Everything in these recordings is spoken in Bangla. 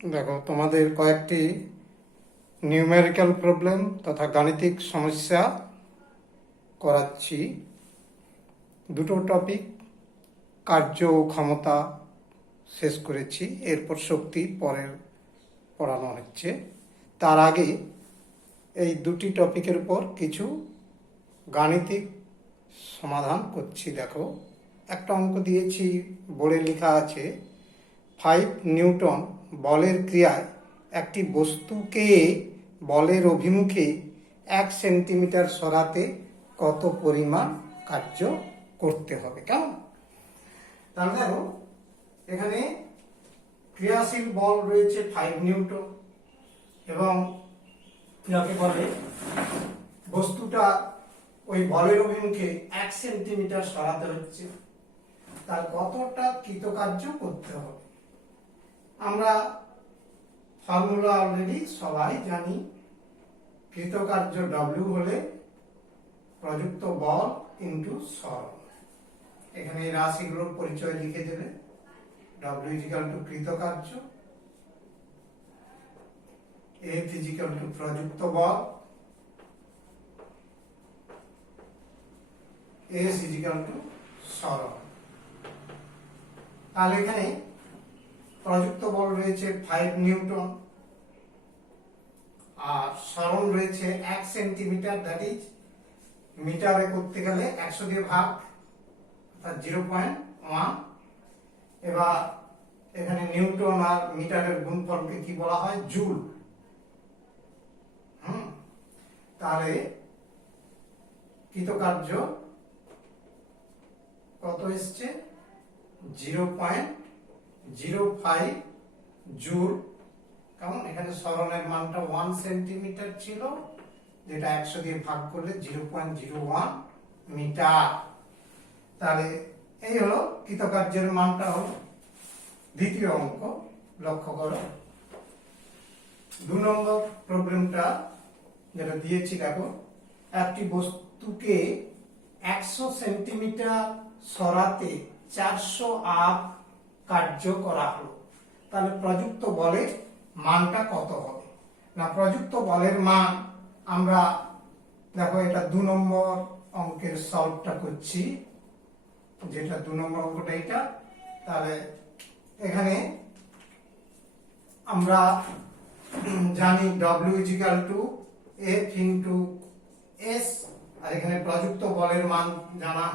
দেখো, তোমাদের কয়েকটি নিউমেরিক্যাল প্রবলেম তথা গাণিতিক সমস্যা করাচ্ছি। দুটো টপিক কার্য ও ক্ষমতা শেষ করেছি, এরপর শক্তি পরের পড়ানো হচ্ছে। তার আগে এই দুটি টপিকের উপর কিছু গাণিতিক সমাধান করছি। দেখো, একটা অঙ্ক দিয়েছি, বোর্ডে লেখা আছে 5 নিউটন বলের ক্রিয়ায় একটি বস্তুকে বলের অভিমুখে 1 সেন্টিমিটার সরাতে কত পরিমাণ কার্য করতে হবে। কেমন? তাহলে দেখো, এখানে ক্রিয়াশীল বল রয়েছে 5 নিউটন এবং যাকে বলে বস্তুটা ওই বলের অভিমুখে 1 সেন্টিমিটার সরাতে হচ্ছে, তার কতটা কৃতকার্য করতে হবে। আমরা ফর্মুলা অলরেডি সবাই জানি, কৃতকার্য W হলে প্রযুক্ত বল ইন্টু সরণ। এখানে এই রাশিগুলোর পরিচয় লিখে দেবে। W ইজিক্যাল টু কৃতকার্য, F ইজিক্যাল টু প্রযুক্ত বল, S ইজিক্যাল টু সরণ। তাহলে এখানে প্রযুক্ত বল রয়েছে 5 নিউটন আর সরণ রয়েছে 1 সেন্টিমিটার, দ্যাট ইজ মিটারে করতে গেলে 100 দিয়ে ভাগ, অর্থাৎ 0.1। এবার এখানে নিউটন আর মিটারের গুণফলকে কি বলা হয়? জুল। তাহলে কৃতকার্য কত এসছে? 0.05 জুল। কারণ এখানে সরণের মানটা 1 সেন্টিমিটার ছিল, যেটা 100 দিয়ে ভাগ করলে 0.01 মিটার। তাহলে এই হলো কৃতকার্যের মানটা হলো। দ্বিতীয় অঙ্ক লক্ষ্য করো, 2 নম্বর প্রবলেমটা যেটা দিয়েছি। দেখো, একটি বস্তুকে 100 সেন্টিমিটার সরাতে 408 কার্য করা হলো। তাহলে প্রযুক্ত বলের মানটা কত হবে? না, প্রযুক্ত বলের মান আমরা দেখো, এটা 2 নম্বর অঙ্কের সলভটা করছি, যেটা 2 নম্বর অঙ্কটা এটা। তাহলে এখানে আমরা জানি W is equal to F into S, আর এখানে প্রযুক্ত বলের মান জানা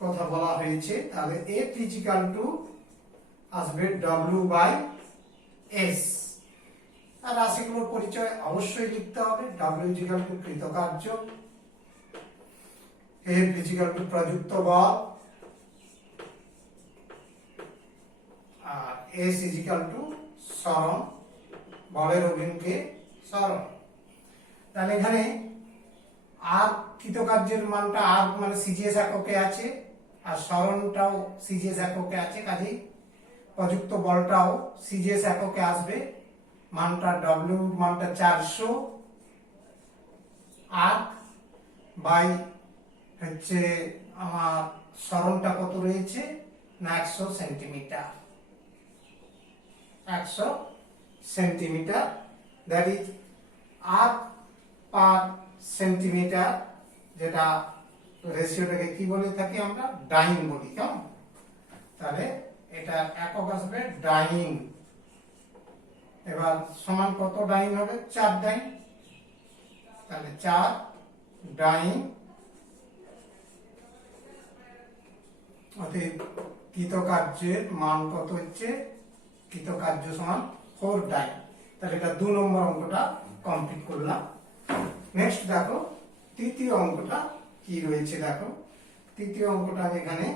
কথা বলা হয়েছে। তাহলে F ইজিক্যাল টু আসবে W বাই S। আর রাশিগুলোর পরিচয় অবশ্যই লিখতে হবে। W ইজিক্যাল টু কৃতকার্য, F ইজিক্যাল টু প্রযুক্ত বল, আর S ইজিক্যাল টু সরণ, বলের অভিমুখে সরণ। তাহলে এখানে আর কৃতকার্যের মানটা আর মানে সিজিএস এককে আছে, আর সরণটাও সিজিএস এককে আছে, কাজেই প্রযুক্ত বলটাও সিজিএস এককে আসবে। মানটা W মানটা 400 আর বাই হচ্ছে আমার সরণটা কত রয়েছে? না 100 সেন্টিমিটার। 100 সেন্টিমিটার, দ্যাট ইজ আর পার সেন্টিমিটার, যেটা রেশিওটাকে কি বলে থাকি আমরা? ডাইন বলি। কেমন? তাহলে এটা একক আসবে ডাইন। এবার সমান কত ডাইন হবে? 4 ডাইন। তাহলে 4 ডাইন, অতএব কৃতকার্যের মান কত হচ্ছে? কৃতকার্য সমান 4 ডাইন। তাহলে এটা 2 নম্বর অঙ্কটা কমপ্লিট করলাম। নেক্সট দেখো, তৃতীয় অঙ্কটা কি রয়েছে। দেখো, তৃতীয় অঙ্কটা আমি এখানে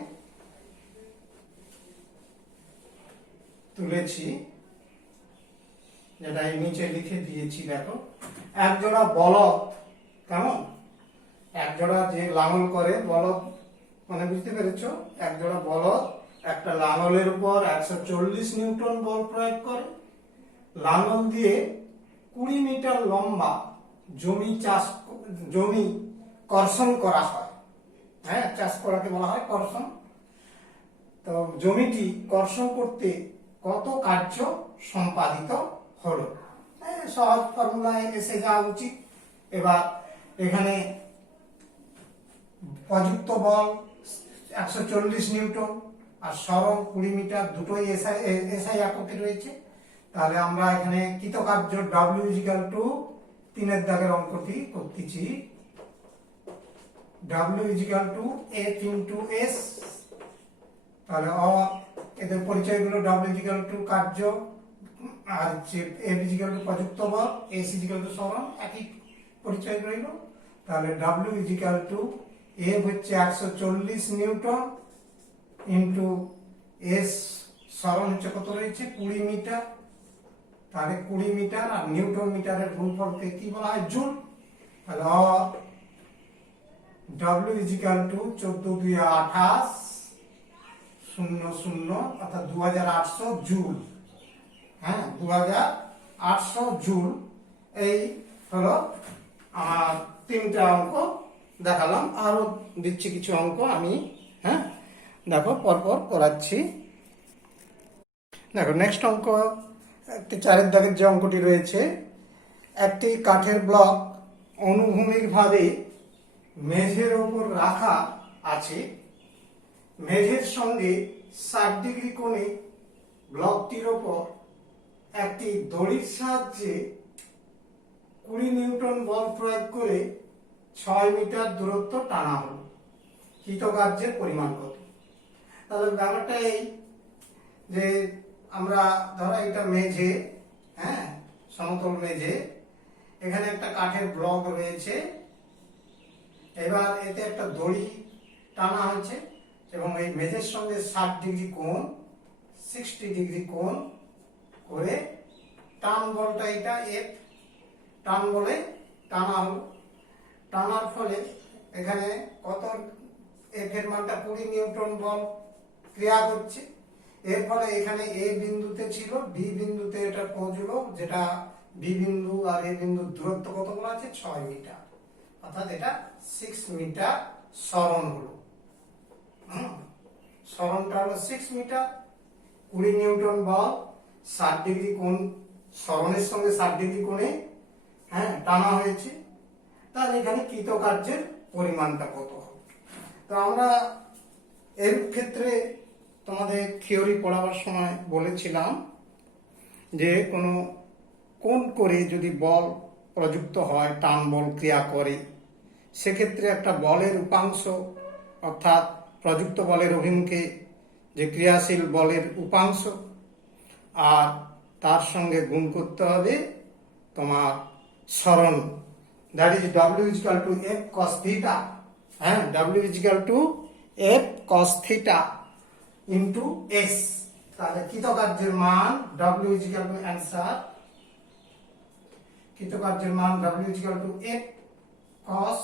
তুলেছি, যেটা এই নিচে লিখে দিয়েছি। দেখো, একজোড়া বলদ, কেমন? একজোড়া যে লাঙল করে বলদ, মানে বুঝতে পেরেছো? একজোড়া বলদ একটা লাঙলের উপর 140 নিউটন বল প্রয়োগ করে। লাঙল দিয়ে 20 মিটার লম্বা জমি কর্ষণ করা হয়। হ্যাঁ, চাষ করাকে বলা হয় কর্ষণ। তো জমিটি কর্ষণ করতে কত কার্য সম্পাদিত হলো। সহজ ফর্মুলায় এসে যাওয়া উচিত। এবার এখানে প্রযুক্ত বল 140 নিউটন আর সরণ 20 মিটার, দুটোই এসআই এককে রয়েছে। তাহলে আমরা এখানে কৃতকার্য W ইজিক্যাল টু 3 দাগের অঙ্কটি করতেছি। W is equal to F into S। তাহলে এদের পরিচয়গুলো W ইজিক্যাল টু কার্য, আর F ইজিক্যাল টু প্রযুক্ত বল, S ইজিক্যাল টু সরণ, একই পরিচয় রইল। তাহলে W ইজিক্যাল টু F হচ্ছে 140 নিউটন ইন্টু S সরণ হচ্ছে কত রয়েছে 20 মিটার। তাহলে 20 মিটার আর নিউটন মিটারের গুণফলকে কি বলা হয়? জুল। তাহলে W ইজিক্যাল টু 14 2 28 00 অর্থাৎ 2800 জুল। হ্যাঁ, 2800 জুল। এই হলো আমার 3টা অঙ্ক দেখালাম, আরো দিচ্ছি কিছু অঙ্ক আমি। হ্যাঁ, দেখো পরপর করাচ্ছি। দেখো নেক্সট অঙ্ক, একটি 4 দাগের যে অঙ্কটি রয়েছে, একটি কাঠের ব্লক অনুভূমিকভাবে মেঝের ওপর রাখা আছে। মেঝের সঙ্গে 60 ডিগ্রি কোণে ব্লকটির ওপর একটি দড়ির সাহায্যে 20 নিউটন বল প্রয়োগ করে 6 মিটার দূরত্ব টানা হলো। কৃতকার্যের পরিমাণ কত? তাহলে ব্যাপারটা এই যে আমরা ধরো এটা মেঝে, হ্যাঁ সমতল মেঝে, এখানে একটা কাঠের ব্লক রয়েছে। এবার এতে একটা দড়ি টানা হয়েছে এবং এই মেঝের সঙ্গে 60 ডিগ্রি কোণ, 60 ডিগ্রি কোণ করে টান বলটা এটা F, টান বলে টানা হলো। টানার ফলে এখানে কত F এর মানটা 20 নিউটন বল ক্রিয়া করছে। এর ফলে এখানে A বিন্দুতে ছিল, B বিন্দুতে এটা পৌঁছলো, যেটা B বিন্দু আর A বিন্দুর দূরত্ব কত বলা আছে? 6 মিটার। অর্থাৎ এটা 6 মিটার সরণ হলো। সরণটা হলো 6 মিটার, 20 নিউটন বল, 60 ডিগ্রি কোণ, সরণের সঙ্গে 60 ডিগ্রি কোণে হ্যাঁ টানা হয়েছে। তাহলে এখানে কৃতকার্যের পরিমাণটা কত হবে? তো আমরা এর ক্ষেত্রে তোমাদের থিওরি পড়াবার সময় বলেছিলাম যে কোনো কোণ করে যদি বল প্রযুক্ত হয়, টান বল ক্রিয়া করে, সেক্ষেত্রে একটা বলের উপাংশ অর্থাৎ প্রযুক্ত বলের অভিমুখে যে ক্রিয়াশীল বলের উপাংশ, আর তার সঙ্গে গুণ করতে হবে তোমার সরণ, that is W is equal to F cos theta. হ্যাঁ, W is equal to F cos theta into S। তাহলে কৃতকার্যের মান W ইজিক্যাল টু অ্যান্সার, কৃতকার্যের মান W is equal to F cos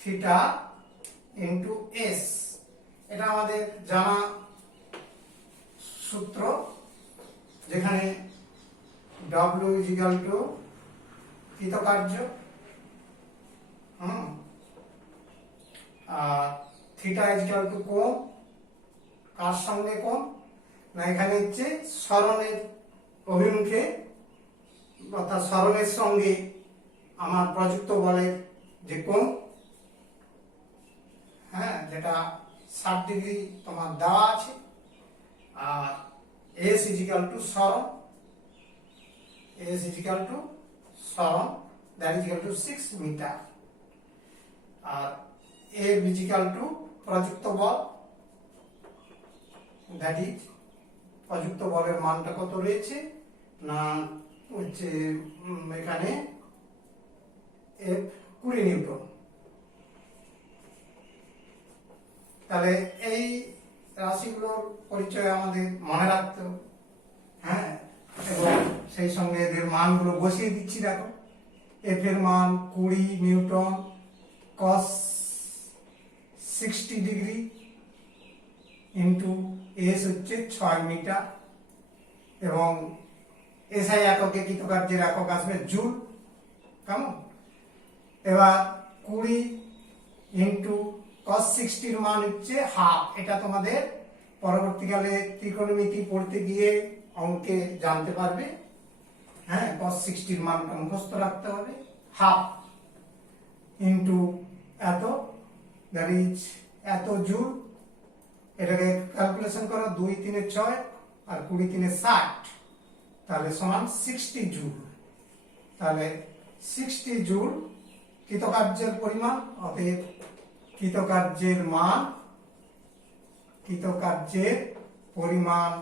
theta into S। এটা আমাদের জানা সূত্র, যেখানে W ইজিক্যাল টু কৃতকার্য আর থিটা ইজিক্যাল টু কোণ। কার সঙ্গে কোণ? না এখানে হচ্ছে সরণের অভিমুখে অর্থাৎ সরণের সঙ্গে আমার প্রযুক্ত বলের যে কোণ, হ্যাঁ যেটা 60 ডিগ্রি তোমার দেওয়া আছে। আর S ইজিক্যাল টু সরণ, S ইজিক্যাল টু সরণ, দ্যাট ইজিক্যাল টু 6 মিটার। আর A ইজিক্যাল টু প্রযুক্ত বল, দ্যাট ইজ প্রযুক্ত বলের মানটা কত রয়েছে? না হচ্ছে এখানে F 20 নিউটন। তাহলে এই রাশিগুলোর পরিচয় আমাদের মনে রাখতে হবে। হ্যাঁ, এবং সেই সঙ্গে এদের মানগুলো বসিয়ে দিচ্ছি। দেখো F এর মান 20 Newton cos 60 degree into S হচ্ছে 6 মিটার, এবং SI এককে কৃতকার্যের একক আসবে জুল। কেমন? এবার 20 ইন্টু cos 60 এর মান হচ্ছে হাফ। এটা তোমাদের পরবর্তীকালে ত্রিকোণমিতি পড়তে গিয়ে অঙ্কে জানতে পারবে। হ্যাঁ, cos 60 এর মানটা মুখস্থ রাখতে হবে। হাফ ইন্টু এত, দ্যাট ইজ এত জুল। এটাকে ক্যালকুলেশন করো, 2 3 6 আর 20 3 60, তাহলে সমান 60 জুল। তাহলে 60 জুল কৃতকার্যের পরিমাণ। অতএব কৃতকার্যের পরিমাণ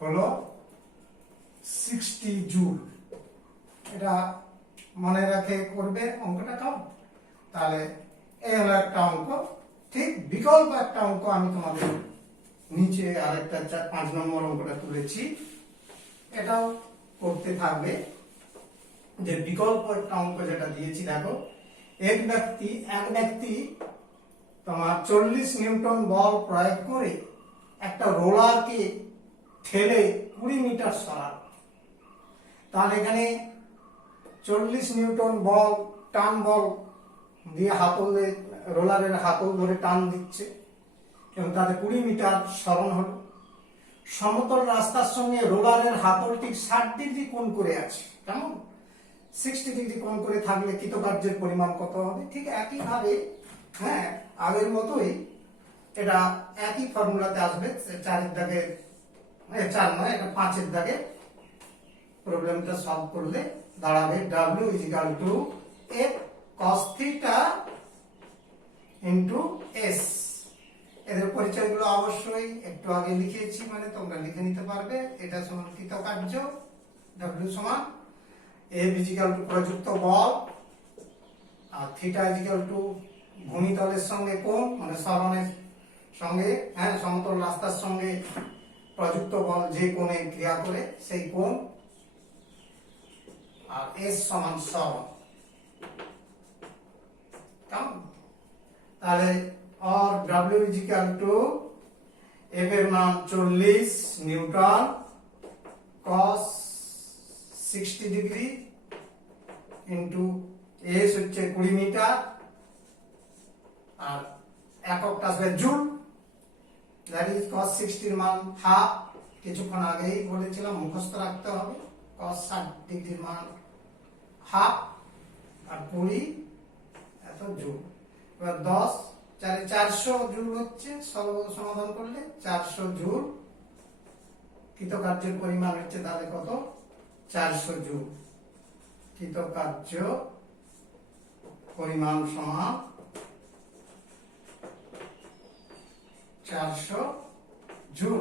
হলো 60 জুল। এটা মনে রাখে করবে অঙ্কটা কেমন। তাহলে এই হলো একটা অঙ্ক। ঠিক বিকল্প একটা অঙ্ক আমি তোমাদের নিচে আরেকটা 5 নম্বর অঙ্কটা তুলেছি, এটাও করতে থাকবে। যে বিকল্প একটা অঙ্ক যেটা দিয়েছি, দেখো এক ব্যক্তি তোমার 40 নিউটন বল প্রয়োগ করে একটা রোলারকে ঠেলে 20 মিটার সরালো। তাহলে এখানে 40 নিউটন বল, টান বল দিয়ে রোলারের হাতল ধরে টান দিচ্ছে এবং তাতে 20 মিটার সরণ হলো। সমতল রাস্তার সঙ্গে রোলারের হাতল ঠিক 60 ডিগ্রি কোণ করে আছে। কেমন? 60 ডিগ্রি কোণ করে থাকলে কৃতকার্যের পরিমাণ কত হবে? ঠিক একইভাবে, হ্যাঁ, আগের মতোই এটা একই ফর্মুলাতে আসবে। 4 দাগে, 4 নয়, এটা 5 দাগে প্রবলেমটা সলভ করলে দাঁড়াবে W = F cos theta * S। এদের পরিচয়গুলো অবশ্যই একটু আগে লিখেছি, মানে তোমরা লিখে নিতে পারবে। এটা সমান কৃতকার্য, W সমান F = প্রযুক্ত বল, আর থিটা = ভূমিতলের সঙ্গে কোণ, মানে সরণের সঙ্গে, হ্যাঁ, সমতল রাস্তার সঙ্গে প্রযুক্ত বল যে কোণে ক্রিয়া করে সেই কোণ, আর S সমান সরণ। কেমন? তাহলে और W = F এর মান 40 Newton cos 60 degree into S হচ্ছে 20 মিটার, আর এককটা আসবে জুল। দ্যাট ইজ cos 60 এর মান হাফ, কিছুক্ষণ আগেই বলেছিলাম মুখস্থ রাখতে হবে। cos 60 ডিগ্রির মান হাফ, আর 20 এত জুল। এবার 10 400 জুল হচ্ছে, সমাধান করলে 400 জুল কৃতকার্যের পরিমাণ হচ্ছে। তাহলে কত? 400 জুল। কৃতকার্য পরিমাণ সমান 400 জুল।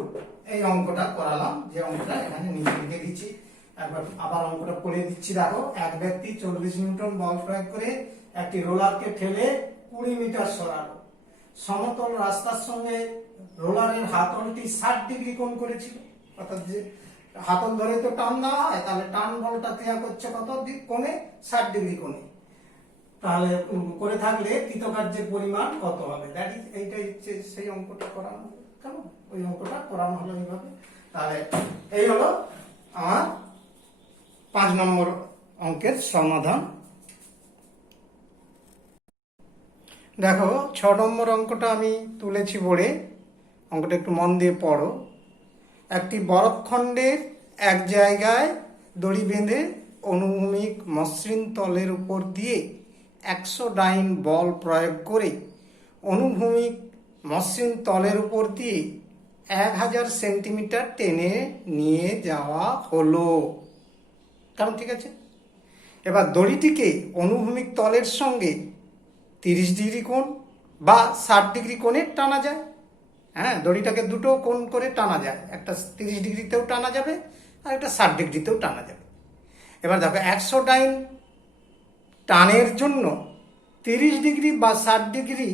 এই অঙ্কটা করালাম, যে অঙ্কটা এখানে নিচে লিখে দিচ্ছি। আবার অঙ্কটা পড়ে দিচ্ছি। দেখো, এক ব্যক্তি 40 নিউটন বল প্রয়োগ করে একটি রোলারকে ঠেলে 20 মিটার সরালো। সমতল রাস্তার সঙ্গে রোলারের হাতলটি 60 ডিগ্রি কোণ করেছিল। অর্থাৎ যে হাতল ধরে তো টান দেওয়া হয়, তাহলে টান বলটা ক্রিয়া করছে কত কোণে? 60 ডিগ্রি কোণে। তাহলে করে থাকলে কৃতকার্যের পরিমাণ কত হবে? দ্যাট ইজ, এইটাই হচ্ছে সেই অঙ্কটা করানো। কেমন? ওই অঙ্কটা করানো হলো এইভাবে। তাহলে এই হলো আমার 5 নম্বর অঙ্কের সমাধান। দেখো, 6 নম্বর অঙ্কটা আমি তুলেছি বোর্ডে। অঙ্কটা একটু মন দিয়ে পড়ো। একটি বরফখণ্ডের এক জায়গায় দড়ি বেঁধে অনুভূমিক মসৃণ তলের উপর দিয়ে 100 ডাইন বল প্রয়োগ করে অনুভূমিক মসৃণ তলের উপর দিয়ে 1000 সেন্টিমিটার টেনে নিয়ে যাওয়া হলো। কারণ ঠিক আছে, এবার দড়িটিকে অনুভূমিক তলের সঙ্গে 30 ডিগ্রি কোণ বা 60 ডিগ্রি কোণে টানা যায়। হ্যাঁ, দড়িটাকে দুটো কোণ করে টানা যায়, একটা 30 ডিগ্রিতেও টানা যাবে আর একটা 60 ডিগ্রিতেও টানা যাবে। এবার দেখো, 100 ডাইন টানের জন্য 30 ডিগ্রি বা 60 ডিগ্রি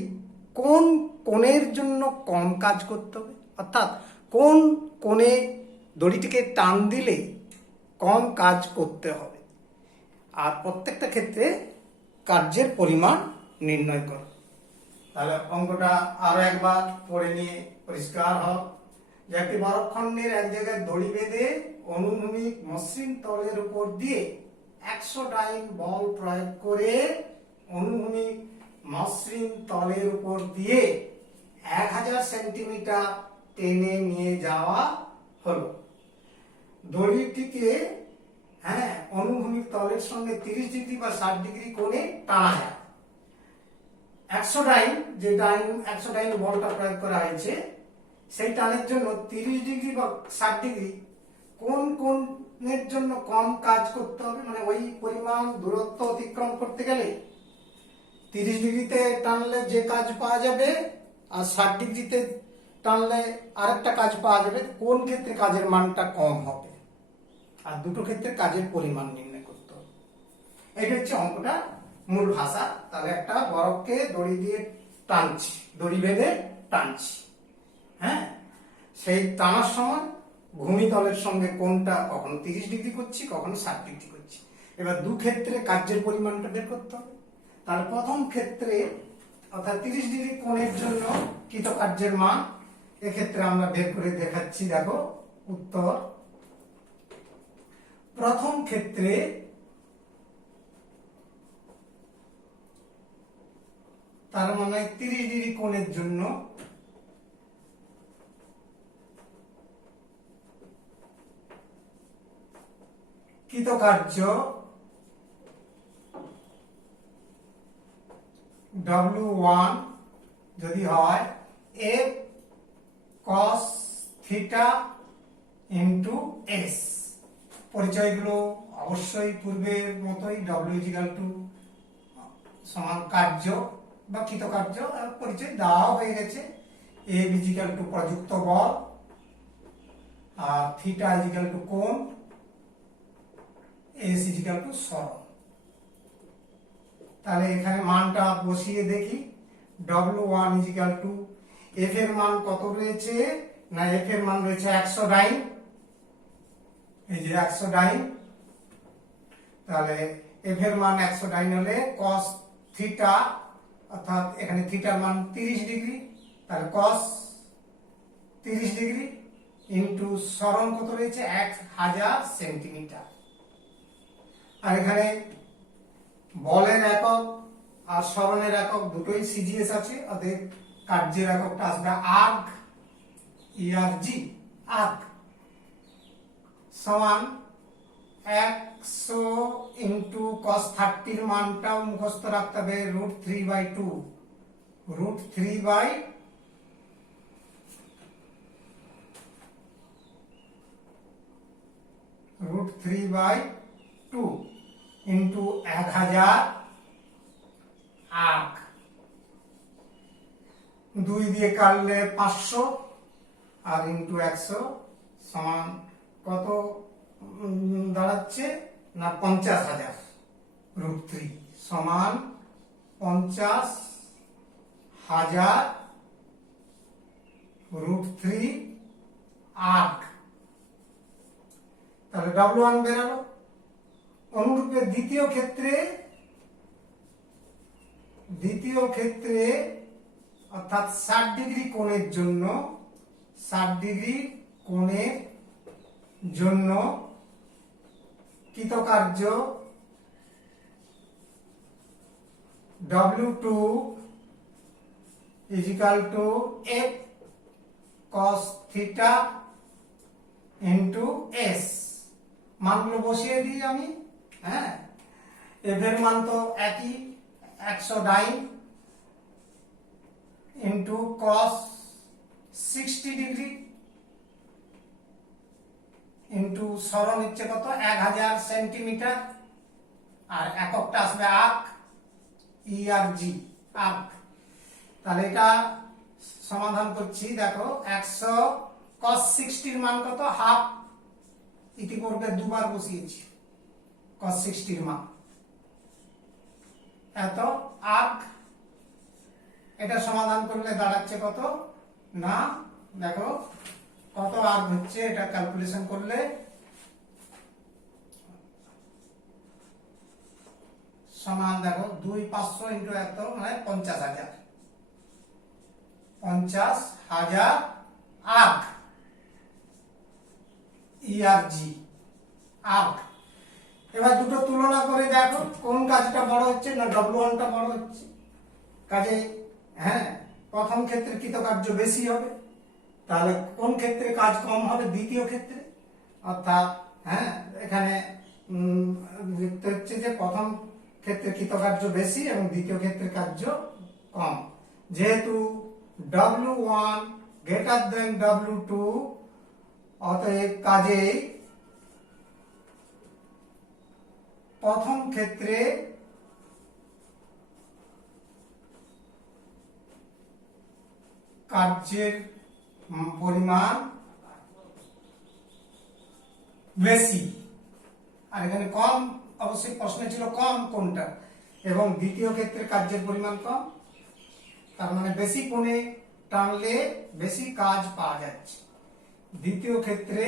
কোন কোণের জন্য কম কাজ করতে হবে, অর্থাৎ কোন কোণে দড়িটিকে টান দিলে কম কাজ করতে হবে। আর প্রত্যেকটা ক্ষেত্রে কার্যের পরিমাণ নির্ণয় করো। তাহলে অঙ্কটা আরো একবার পড়ে নিয়ে পরিষ্কার হোক। যে একটি বরফখণ্ডের এক জায়গায় দড়ি বেঁধে অনুভূমিক মসৃণ তলের উপর দিয়ে 100 ডাইন বল প্রয়োগ করে অনুভূমিক মসৃণ তলের উপর দিয়ে 1000 সেন্টিমিটার টেনে নিয়ে যাওয়া হলো। দড়িটিকে অনুভূমিক তলের সঙ্গে 30 ডিগ্রি বা 60 ডিগ্রি কোণে টানা যায়। 100 ডাইন, যে ডাইন 100 ডাইন বলটা প্রয়োগ করা হয়েছে, সেই টানের জন্য 30 ডিগ্রি বা 60 ডিগ্রি কোন কোণের জন্য কম কাজ করতে হবে, মানে ওই পরিমাণ দূরত্ব অতিক্রম করতে গেলে 30 ডিগ্রিতে টানলে যে কাজ পাওয়া যাবে আর 60 ডিগ্রিতে টানলে আরেকটা কাজ পাওয়া যাবে, কোন ক্ষেত্রে কাজের মানটা কম হবে, আর দুটো ক্ষেত্রে কাজের পরিমাণ নির্ণয় করতে হবে। এটা হচ্ছে অঙ্কটা মূল ভাষা। তাহলে একটা বরফকে দড়ি দিয়ে টানছি, দড়ি বেঁধে টানছি, সেই টানার সময় ভূমিতলের সঙ্গে কোনটা কখনো 30 ডিগ্রি করছি, কখনো 60 ডিগ্রি করছি। এবার দু ক্ষেত্রে কার্যের পরিমাণটা বের করতে হবে। তাহলে প্রথম ক্ষেত্রে অর্থাৎ 30 ডিগ্রি কোণের জন্য কৃতকার্যের মান এক্ষেত্রে আমরা বের করে দেখাচ্ছি। দেখো উত্তর, প্রথম ক্ষেত্রে তার মানে 30 ডিগ্রি কোণের জন্য কৃতকার্য W1 যদি হয় F cos theta into S। পরিচয়গুলো অবশ্যই পূর্বের মতোই, W = সমান কার্য বা কৃতকার্য পরিচয় দেওয়া হয়ে গেছে। F = প্রযুক্ত বল, আর থিটা = কোণ, S = সরণ। তাহলে এখানে মানটা বসিয়ে দেখি। W1 = F এর মান কত রয়েছে না, F এর মান রয়েছে 100 ডাইন, এই যে 100 ডাইন। তাহলে F এর মান 100 ডাইন হলে cos থিটা, অর্থাৎ এখানে থিটার মান 30 ডিগ্রি, তাহলে cos 30 ডিগ্রি ইন্টু সরণ কত রয়েছে 1000 সেন্টিমিটার। আর এখানে বলের একক আর সরণের একক দুটোই সিজিএস আছে, অতএব কার্যের এককটা আসবে আর্ক, ERG, আর্ক সমান 100 ইন্টু cos 30 এর মানটাও মুখস্থ রাখতে হবে, √3/2, √3/2 ইন্টু 1000 আর্ক, 2 দিয়ে কাটলে 500 আর ইন্টু 100 সমান কত দাঁড়াচ্ছে না 50,000। √3 সমান 50,000 √3 আর্ক। তাহলে W1 বেরালো। অনুরূপে দ্বিতীয় ক্ষেত্রে অর্থাৎ 60 ডিগ্রি কোণের জন্য, 60 ডিগ্রি কোণের জন্য কৃতকার্য W2 = F cos theta into S। মানগুলো বসিয়ে দিই আমি। F এর মান তো একই, 100 ডাইন ইন্টু cos 60 ডিগ্রি ইন্টু সরণ হচ্ছে কত 1000 সেন্টিমিটার, আর এককটা আসবে আর্ক, ERG, আর্ক। তাহলে এটা সমাধান করছি। দেখো 100 cos 60 এর মান কত, হাফ, ইতিপূর্বে দুবার বসিয়েছি cos 60 এর মান এত, আর্ক। এটা সমাধান করলে দাঁড়াচ্ছে কত না, দেখো কত আর্ক হচ্ছে, এটা ক্যালকুলেশন করলে সমান দেখো 2,500 ইন্টু এত মানে 50,000 আর্ক, ERG, আর্ক। এবার দুটো তুলনা করে দেখো কোন কাজটা বড় হচ্ছে না W1 টা বড় হচ্ছে। কাজে প্রথম ক্ষেত্রে কৃতকার্য বেশি হবে, তাহলে কোন ক্ষেত্রে কাজ কম হবে, দ্বিতীয় ক্ষেত্রে। অর্থাৎ হ্যাঁ, এখানে লিখতে হচ্ছে যে প্রথম ক্ষেত্রে কৃতকার্য বেশি এবং দ্বিতীয় ক্ষেত্রে কার্য কম। যেহেতু W1 গ্রেটার দেন W2, অতএব কাজে প্রথম ক্ষেত্রে কার্যের পরিমাণ বেশি, আর এখানে কম, অবশ্যই প্রশ্ন ছিল কম কোনটা, এবং দ্বিতীয় ক্ষেত্রে কার্যের পরিমাণ কম, তার মানে বেশি কোণে টানলে বেশি কাজ পাওয়া যাচ্ছে। দ্বিতীয় ক্ষেত্রে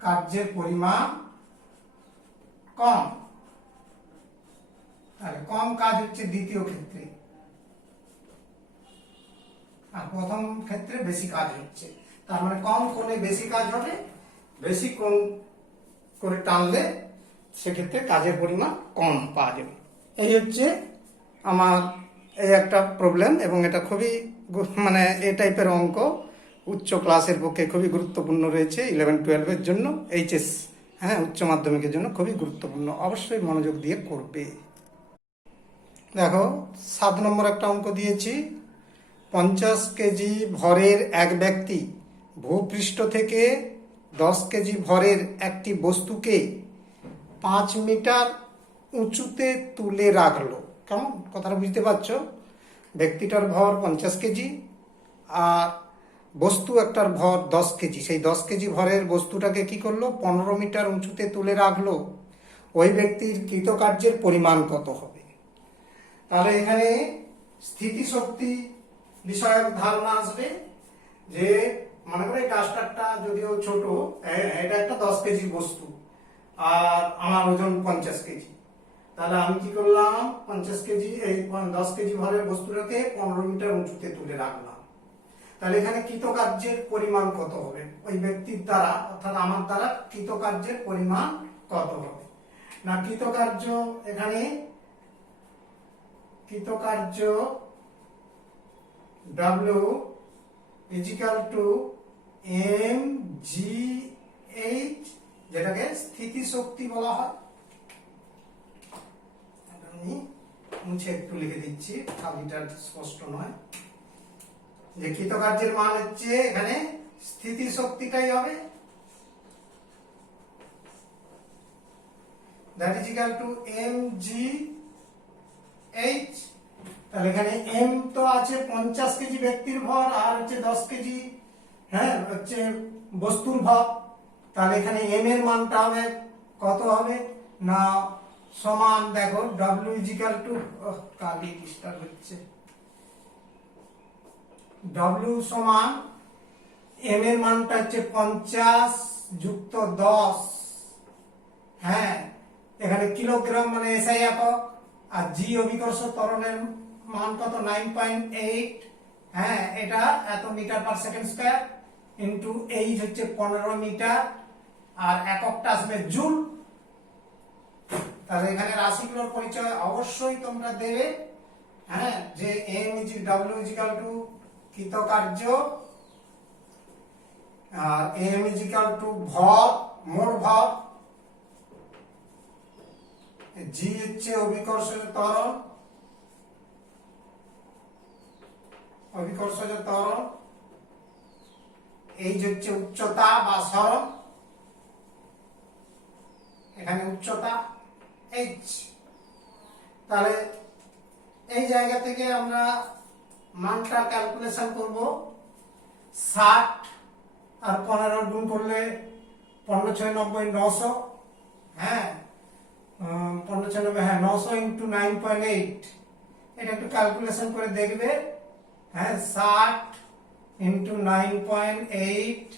কার্যের পরিমাণ কম, তাহলে কম কাজ হচ্ছে দ্বিতীয় ক্ষেত্রে, আর প্রথম ক্ষেত্রে বেশি কাজ হচ্ছে। তার মানে কম কোণে বেশি কাজ হবে, বেশি কোণ করে টানলে সেক্ষেত্রে কাজের পরিমাণ কম পাওয়া যাবে। এই হচ্ছে আমার এই একটা প্রবলেম, এবং এটা খুবই মানে এই টাইপের অঙ্ক উচ্চ ক্লাসের পক্ষে খুবই গুরুত্বপূর্ণ রয়েছে। 11-12-এর জন্য, এইচএস, হ্যাঁ, উচ্চ মাধ্যমিকের জন্য খুবই গুরুত্বপূর্ণ, অবশ্যই মনোযোগ দিয়ে করবে। দেখো 7 নম্বর একটা অঙ্ক দিয়েছি। 50 কেজি ভরের এক ব্যক্তি ভূপৃষ্ঠ থেকে 10 কেজি ভরের একটি বস্তুকে 5 মিটার উঁচুতে তুলে রাখলো। কেমন কথাটা বুঝতে পারছো? ব্যক্তিটার ভর 50 কেজি আর বস্তু একটার ভর 10 কেজি। সেই 10 কেজি ভরের বস্তুটাকে কি করলো? 15 মিটার উঁচুতে তুলে রাখলো। ওই ব্যক্তির কৃতকার্যের পরিমাণ কত হবে? তাহলে এখানে স্থিতিশক্তি বিষয়ক ধারণা আসবে। যে মনে করে ডাস্টারটা যদিও ছোট, এটা একটা 10 কেজি বস্তু আর আমার ওজন 50 কেজি, তাহলে আমি কি করলাম? 50 কেজি এই 10 কেজি ভরের বস্তুটাকে 15 মিটার উঁচুতে তুলে রাখলাম। তাহলে এখানে কৃতকার্যের পরিমাণ কত হবে? ওই ব্যক্তির দ্বারা, অর্থাৎ আমার দ্বারা কৃতকার্যের পরিমাণ কত হবে? না, কৃতকার্য এখানে কৃতকার্য W = mgh, যেটাকে স্থিতিশক্তি বলা হয়। আমি মুছে একটু লিখে দিচ্ছি, খালিটা স্পষ্ট নয়। যে কৃতকার্যের মান হচ্ছে এখানে স্থিতিশক্তিটাই হবে, that is equal to mgh। তাহলে এখানে m তো আছে 50 কেজি ব্যক্তির ভর, আর হচ্ছে 10 কেজি, হ্যাঁ, হচ্ছে বস্তুর ভর। তাহলে এখানে m এর মানটা হবে কত হবে? না, সমান, দেখো w = কালি ডিস্টার্ব হচ্ছে, w সমান m এর মানটা হচ্ছে 50 যুক্ত 10, হ্যাঁ, এখানে কিলোগ্রাম মানে SI একক, আর জি অভিকর্ষ ত্বরণের মান কত? 9.8, হ্যাঁ, এটা এত metre per second square, into h হচ্ছে 15 মিটার, আর এককটা আসবে জুল। তাহলে এখানে রাশিগুলোর পরিচয় অবশ্যই তোমরা দেবে, হ্যাঁ, যে w = কৃতকার্য, আর m = ভর, মোট ভর, g হচ্ছে অভিকর্ষজ ত্বরণ, h হচ্ছে উচ্চতা বা সরণ, এখানে উচ্চতা h। তাহলে এই জায়গা থেকে আমরা মানটা ক্যালকুলেশন করব। 60 আর 15 গুণ করলে 15×6 = 900, হ্যাঁ, 15×6 হ্যাঁ 900 × 9.8, এটা একটু ক্যালকুলেশন করে দেখবে, হ্যাঁ, 60 × 9.8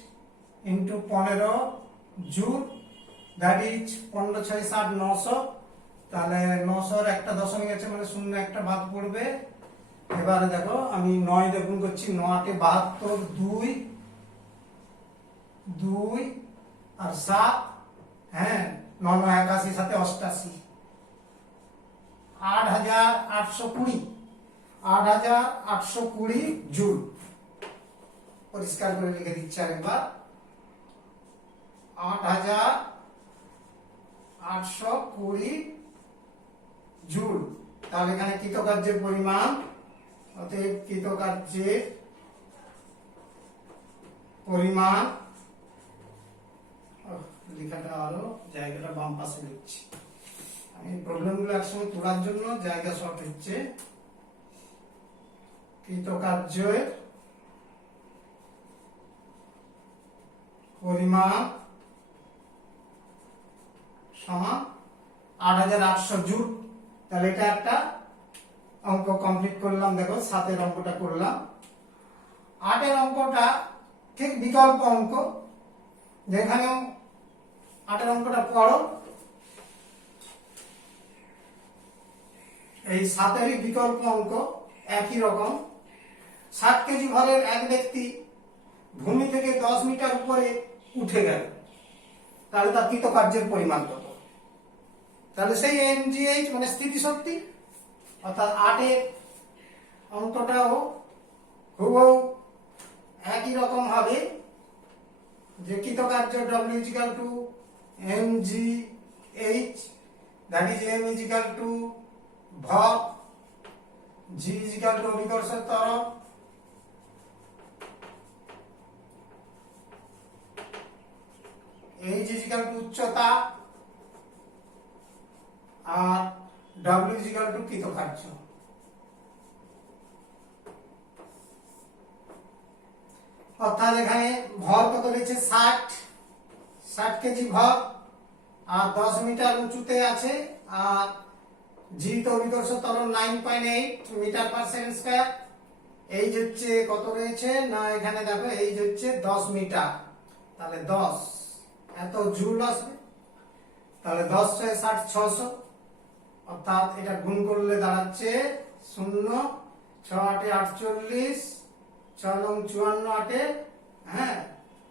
× 15 জুল, দ্যাট ইজ 15×6 = 900। তাহলে 900-র একটা দশমিক আছে মানে 0 একটা বাদ পড়বে। এবারে দেখো আমি 9 দিয়ে গুণ করছি, 9 × 72, 2 আর 7, হ্যাঁ, 9 × 81, 7 × 88, 8820, 8820 জুল। পরিষ্কার করে লিখে দিচ্ছি আরেকবার, 8820 জুল। তাহলে এখানে কৃতকার্যের পরিমাণ, অতএব কৃতকার্যের পরিমাণ, লেখাটা আরো জায়গাটা বাম পাশে লিখছি আমি, প্রবলেমগুলো একসঙ্গে তোলার জন্য জায়গা শর্ট হচ্ছে। কৃতকার্যের পরিমাণ সমান 8800 জুল। তাহলে এটা একটা অঙ্ক কমপ্লিট করলাম। দেখো 7 অঙ্কটা করলাম। 8 অঙ্কটা ঠিক বিকল্প অঙ্ক, যেখানেও 8 অঙ্কটা পড়ো। এই 7 বিকল্প অঙ্ক একই রকম। 60 কেজি ভরের এক ব্যক্তি ভূমি থেকে 10 মিটার উপরে উঠে গেল, তাহলে তার কৃতকার্যের পরিমাণ কত? তাহলে সেই এমজিএইচ মানে স্থিতিশক্তি, অর্থাৎ 8 অঙ্কটাও হুবহু একই রকম হবে, যে কৃতকার্য W = mgh, that is m = ভর, g = অভিকর্ষের ত্বরণ, h = উচ্চতা, আর W = কৃতকার্য। অর্থাৎ এখানে ভর কত রয়েছে? 60 কেজি ভর, আর 10 মিটার উঁচুতে আছে, আর জি তো অভিকর্ষ ত্বরণ 9.8 মিটার পার সেকেন্ড স্কয়ার। এই হচ্ছে কত রয়েছে না, এখানে দেখো এই হচ্ছে 10 মিটার, তাহলে 10 এত জুল আসবে। তাহলে 10 × 60 600, অর্থাৎ এটা গুণ করলে দাঁড়াচ্ছে 0, 6 × 8 = 48, 6 × 54 হ্যাঁ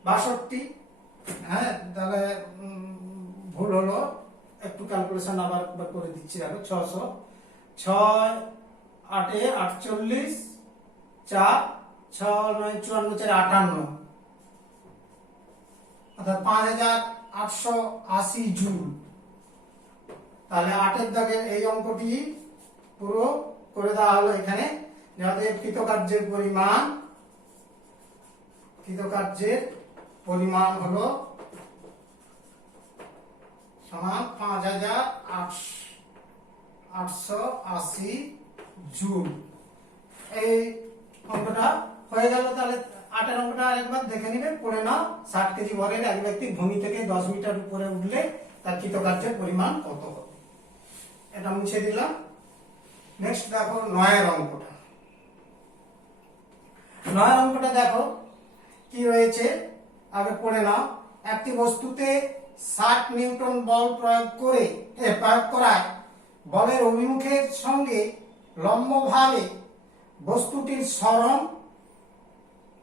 62। হ্যাঁ, তাহলে ভুল হলো, একটু ক্যালকুলেশন আবার করে দিচ্ছি। দেখো 600, 6 8 48, 4 6 9 54 4 58, অর্থাৎ 5880 জুল। তাহলে 8 দাগের এই অঙ্কটি পুরো করে দেওয়া হলো এখানে, যাতে কৃতকার্যের পরিমাণ হলো সমান 5880 জুল। এই অঙ্কটা হয়ে গেল। তাহলে 8 অঙ্কটা আরেকবার দেখে নিবে, পড়ে নাও। 60 কেজি ভরের এক ব্যক্তি ভূমি থেকে 10 মিটার উপরে উঠলে তার কৃতকার্যের পরিমাণ কত হবে? এটা মুছে দিলাম। নেক্সট দেখো 9 অঙ্কটা। 9 অঙ্কটা দেখো কি রয়েছে, আগে পড়ে নাও। একটি বস্তুতে 60 নিউটন বল প্রয়োগ করায় বলের অভিমুখের সঙ্গে লম্বভাবে বস্তুটির সরণ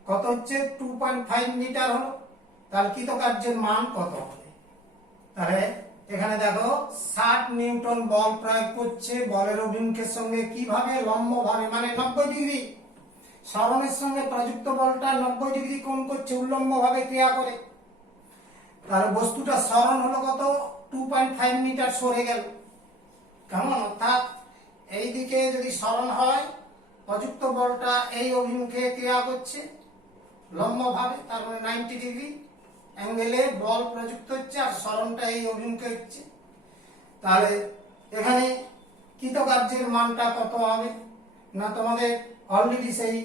কত হচ্ছে? 2.5 মিটার হলো। তাহলে কৃতকার্যের মান কত হবে? তাহলে এখানে দেখো 60 নিউটন বল প্রয়োগ করছে বলের অভিমুখের সঙ্গে, কিভাবে? লম্বভাবে, মানে 90 ডিগ্রি। সরণের সঙ্গে প্রযুক্ত বলটা 90 ডিগ্রি কোণ করছে, উল্লম্বভাবে ক্রিয়া করে। তাহলে বস্তুটা সরণ হলো কত? 2.5 মিটার সরে গেল। কেমন? অর্থাৎ এই দিকে যদি সরণ হয়, প্রযুক্ত বলটা এই অভিমুখে ক্রিয়া করছে লম্বভাবে, তার মানে 90 ডিগ্রি অ্যাঙ্গেলে বল প্রযুক্ত হচ্ছে, আর সরণটা এই অভিমুখে হচ্ছে। তাহলে এখানে কৃতকার্যের মানটা কত হবে? না তোমাদের অলরেডি সেই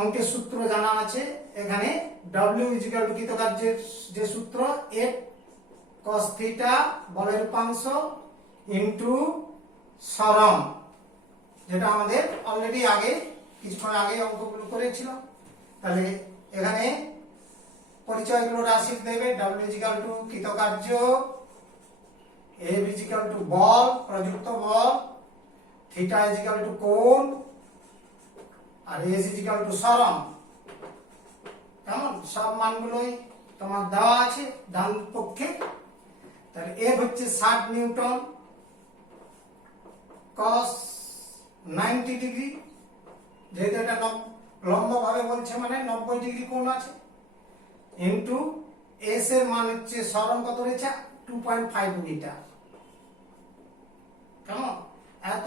অঙ্কের সূত্র জানা আছে। এখানে W = কৃতকার্যের যে সূত্র, F cos θ বলের উপাংশ ইনটু সরণ, যেটা আমাদের অলরেডি আগে কিছুক্ষণ আগে অঙ্কগুলো করেছিলাম। তাহলে এখানে পরিচয়গুলো রাশি দেবে। W = কৃতকার্য, F = বল, প্রযুক্ত বল, θ = কোণ, আর S = সরণ। কেমন? সব মানগুলোই তোমার দেওয়া আছে ডান পক্ষে। তাহলে F হচ্ছে 60 নিউটন cos 90 ডিগ্রি, যেহেতু এটা লম্বভাবে বলছে মানে 90 ডিগ্রি কোণ আছে, ইনটু এস এর মান হচ্ছে সরণ কত রয়েছে 2.5 মিটার। কেমন? এত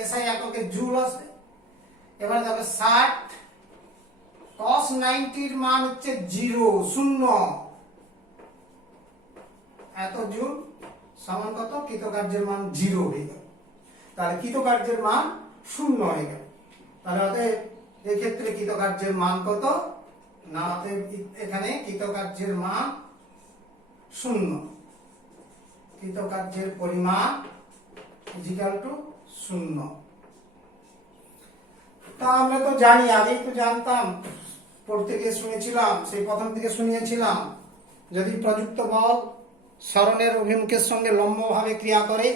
এসআই এককে জুল আসবে। এবার দেখো 60 cos 90 এর মান হচ্ছে 0 এত জুল সমান কত? কৃতকার্যের মান 0 হয়ে গেল। তাহলে কৃতকার্যের মান 0 হয়ে গেল। তাহলে অতএব এই ক্ষেত্রে কৃতকার্যের মান কত না? অতএব এখানে কৃতকার্যের মান 0। কৃতকার্যের পরিমাণ ইজিক্যাল টু 0। তা আমরা তো জানি, আগেই তো জানতাম, পড়তে গিয়ে শুনেছিলাম, সেই প্রথম থেকে শুনিয়েছিলাম, যদি প্রযুক্ত বল সরণের অভিমুখের সঙ্গে লম্বভাবে ক্রিয়া করে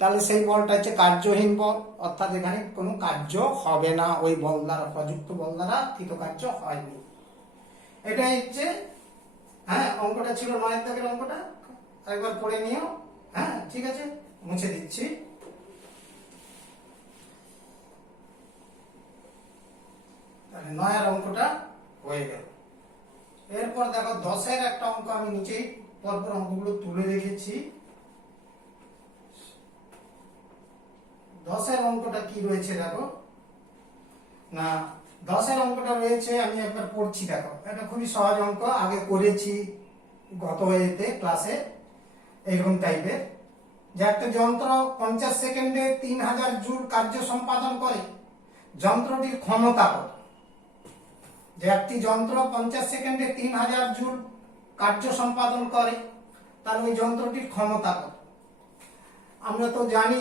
তাহলে সেই বলটা হচ্ছে কার্যহীন বল, অর্থাৎ এখানে কোনো কার্য হবে না ওই বল দ্বারা, প্রযুক্ত বল দ্বারা কৃতকার্য হয়নি। এটাই হচ্ছে অঙ্কটা ছিল 9 দাগের অঙ্কটা, একবার পড়ে নিও। ঠিক আছে, মুছে দিচ্ছি। তাহলে 9 অঙ্কটা হয়ে গেল। এরপর দেখো 10 একটা অঙ্ক আমি নিচেই পরপর অঙ্কগুলো তুলে রেখেছি। 10 অঙ্কটা কি রয়েছে দেখো না, 10 অঙ্কটা রয়েছে, আমি একবার পড়ছি। দেখো এটা খুবই সহজ অঙ্ক, আগে করেছি গত হয়েতে ক্লাসে। এইরকম টাইপের যে একটা যন্ত্র 50 সেকেন্ডে 3000 জুল কার্য সম্পাদন করে, যন্ত্রটির ক্ষমতা কত? যে একটি যন্ত্র 50 সেকেন্ডে 3000 জুল কার্য সম্পাদন করে, তাহলে ওই যন্ত্রটির ক্ষমতা কত? আমরা তো জানি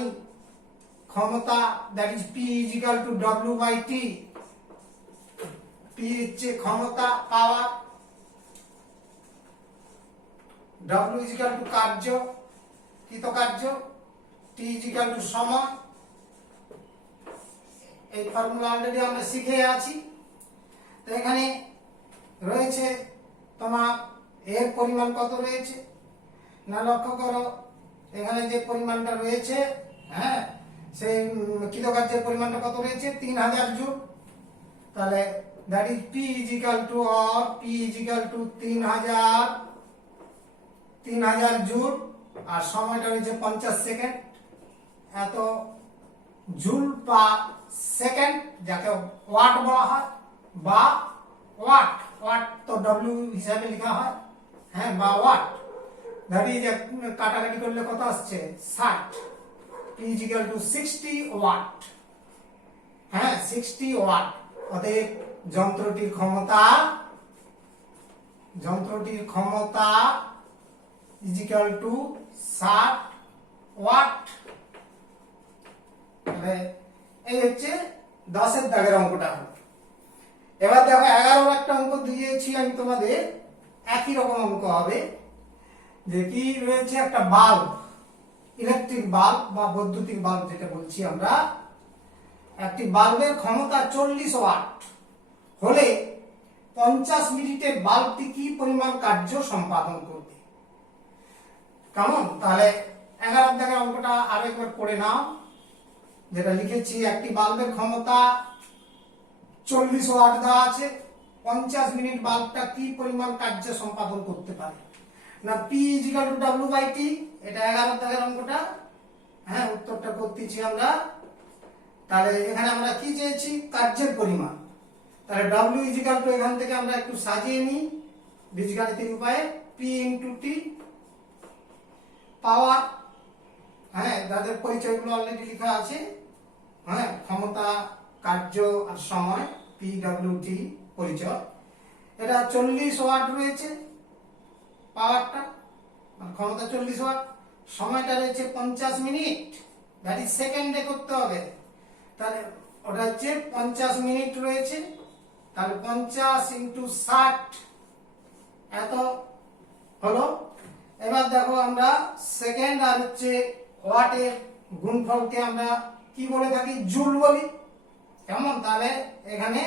ক্ষমতা, that is P is equal to W by T. P হচ্ছে ক্ষমতা, power, W is equal to কার্য, কৃতকার্য, টি ইজ ইকুয়াল টু সময়। এই ফর্মুলা অলরেডি আমরা শিখে আছি। তো এখানে রয়েছে তোমার এর পরিমাণ কত রয়েছে না, লক্ষ্য করো এখানে যে পরিমাণটা রয়েছে, সেই কৃতকার্যের পরিমাণটা কত রয়েছে? 3000 জুল। তাহলে that is P is equal to, or P is equal to 3000 joule, আর সময়টা রয়েছে 50 সেকেন্ড। এত জুল পার সেকেন্ড, যাকে ওয়াট বলা হয়, বা ওয়াট, ওয়াট তো ডব্লিউ হিসাবে লেখা হয়, বা ওয়াট। দ্যাট ইজ, কাটাকাটি করলে কত আসছে? 60। P is equal to 60 watt. 60 watt. অতএব যন্ত্রটির ক্ষমতা is equal to 60 ওয়াট। তাহলে এই হচ্ছে 10 দাগের অঙ্কটা। এবার দেখো 11 একটা অঙ্ক দিয়েছি আমি তোমাদের, একই রকম অঙ্ক হবে। যে কি রয়েছে? একটা বাল্ব, ইলেকট্রিক বাল্ব বা বৈদ্যুতিক বাল্ব যেটা বলছি আমরা, একটি বাল্বের ক্ষমতা 40 ওয়াট হলে 50 মিনিটে বাল্বটি কি পরিমাণ কার্য সম্পাদন করবে? কেমন? তাহলে 11 দাগের অঙ্কটা আরেকবার পড়ে নাও, যেটা লিখেছি। একটি বাল্বের ক্ষমতা 40 ওয়াট দেওয়া আছে, 50 মিনিট বাল্বটা কি পরিমাণ কার্য সম্পাদন করতে পারে না? P is equal to W by T. এটা 11 দাগের অঙ্কটা। উত্তরটা করতেছি আমরা। তাহলে এখানে আমরা কি চেয়েছি? কার্যের পরিমাণ। তাহলে ডব্লিউ ইজ ইকুয়াল টু, এখান থেকে আমরা একটু সাজিয়ে নিই বীজগাণিতিক উপায়ে, পি ইনটু টি। পাওয়ার, যাদের পরিচয়গুলো অলরেডি লেখা আছে, ক্ষমতা, কার্য আর সময়, পি ডব্লিউ টি পরিচয়। এটা 40 ওয়াট রয়েছে পাওয়ারটা, ক্ষমতা 40 ওয়াট, সময়টা রয়েছে 50 মিনিট, দ্যাট ইজ সেকেন্ডে করতে হবে। তাহলে ওটা হচ্ছে 50 মিনিট রয়েছে, তাহলে 50 ইন্টু 60 এত হলো। এবার দেখো আমরা সেকেন্ড আর হচ্ছে ওয়াটের গুণফলকে আমরা কি বলে থাকি? জুল বলি। কেমন? তাহলে এখানে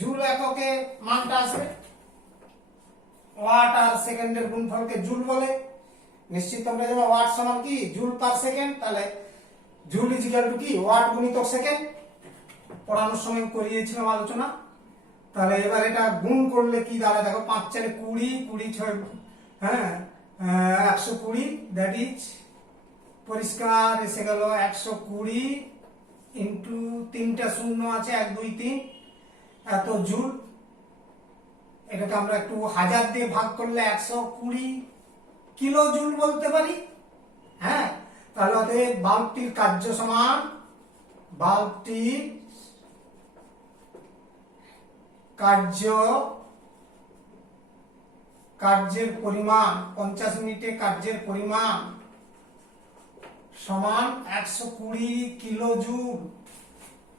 জুল এককে মানটা আসবে, ওয়াট আর সেকেন্ডের গুণফলকে জুল বলে। নিশ্চিত তোমরা জানো ওয়াট সমান কি? Joule per second. তাহলে জুল ইজ ইকুয়াল টু কি? ওয়াট গুণিতক সেকেন্ড। পড়ানোর সময় করিয়েছিলাম আলোচনা। তাহলে এবার এটা গুণ করলে কি দাঁড়ায় দেখো, 5 4 20, 20 6 হ্যাঁ 120, দ্যাট ইজ পরিষ্কার এসে গেল 120 ইন্টু 3টা শূন্য আছে 1 2 3 এত জুল। এটাকে আমরা একটু হাজার দিয়ে ভাগ করলে 120 কিলো জুল বলতে পারি। হ্যাঁ, তাহলে ওদের বাল্বটির কার্য সমান, বাল্বটির কার্যের পরিমাণ 50 মিনিটে কার্যের পরিমাণ সমান 120 কিলো জুল।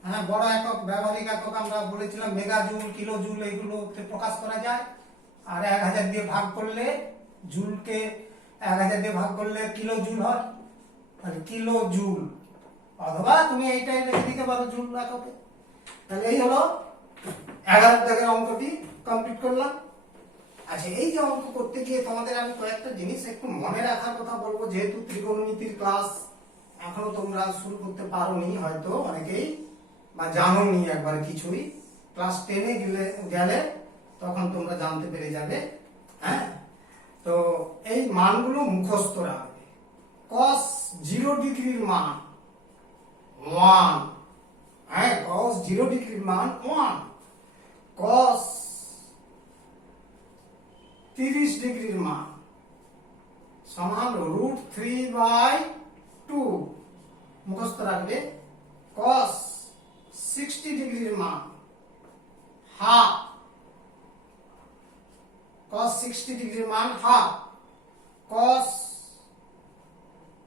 হ্যাঁ, বড় একক ব্যবহারিক একক আমরা বলেছিলাম মেগা জুল, কিলো জুল, এইগুলোতে প্রকাশ করা যায়। আর 1000 দিয়ে ভাগ করলে জুলকে 1000 দিয়ে ভাগ করলে কিলো জুল হয়, তাহলে কিলো জুল, অথবা তুমি এইটাই রেখে দিতে পারো জুল এককে। তাহলে এই হলো 11 দাগের অঙ্কটি কমপ্লিট করলাম। আচ্ছা, এই যে অঙ্ক করতে গিয়ে তোমাদের আমি কয়েকটা জিনিস একটু মনে রাখার কথা বলবো, যেহেতু ত্রিকোণমিতির ক্লাস এখনো তোমরা শুরু করতে পারোনি হয়তো অনেকেই, বা জানোনি একবার কিছুই। ক্লাস 10-এ গেলে তখন তোমরা জানতে পেরে যাবে। হ্যাঁ, তো এই মানগুলো মুখস্থ রাখবে। cos 0 ডিগ্রির মান 1, হ্যাঁ cos 0 ডিগ্রির মান 1, cos 30 ডিগ্রির মান সমান √3/2 মুখস্থ রাখবে। cos 60 ডিগ্রির মান হাফ, cos 60 ডিগ্রির মান হাফ, cos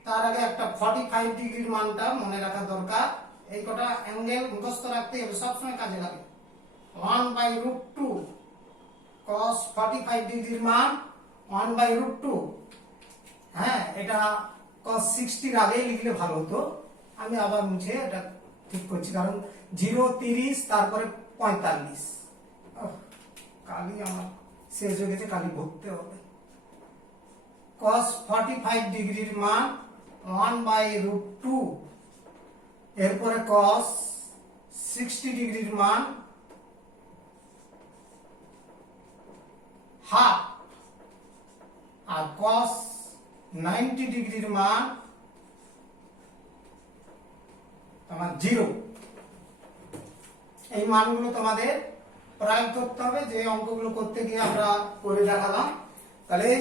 তার আগে একটা 45 ডিগ্রির মানটা মনে রাখা দরকার। এই কটা অ্যাঙ্গেল মুখস্থ রাখতে হবে, সবসময় কাজে লাগে। 1/√2 cos 45 ডিগ্রির মান 1/√2। হ্যাঁ, এটা cos 60 এর আগে লিখলে ভালো হতো, আমি আবার মুছে এটা ঠিক করছি, কারণ 0 30 তারপরে 45। কালি আমার শেষ হয়ে গেছে, কালি ভরতে হবে। cos 45 ডিগ্রির মান 1/√2, এরপরে cos 60 ডিগ্রির মান হাফ, আর cos 90 ডিগ্রির মান তোমার 0। এই মানগুলো তোমাদের প্রয়োগ করতে হবে, যে অঙ্কগুলো করতে গিয়ে আমরা করে দেখালাম। তাহলে এই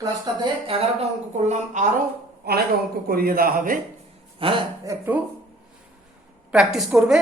ক্লাসটাতে 11টা অঙ্ক করলাম, আরো অনেক অঙ্ক করিয়ে দেওয়া হবে। হ্যাঁ, একটু প্র্যাকটিস করবে।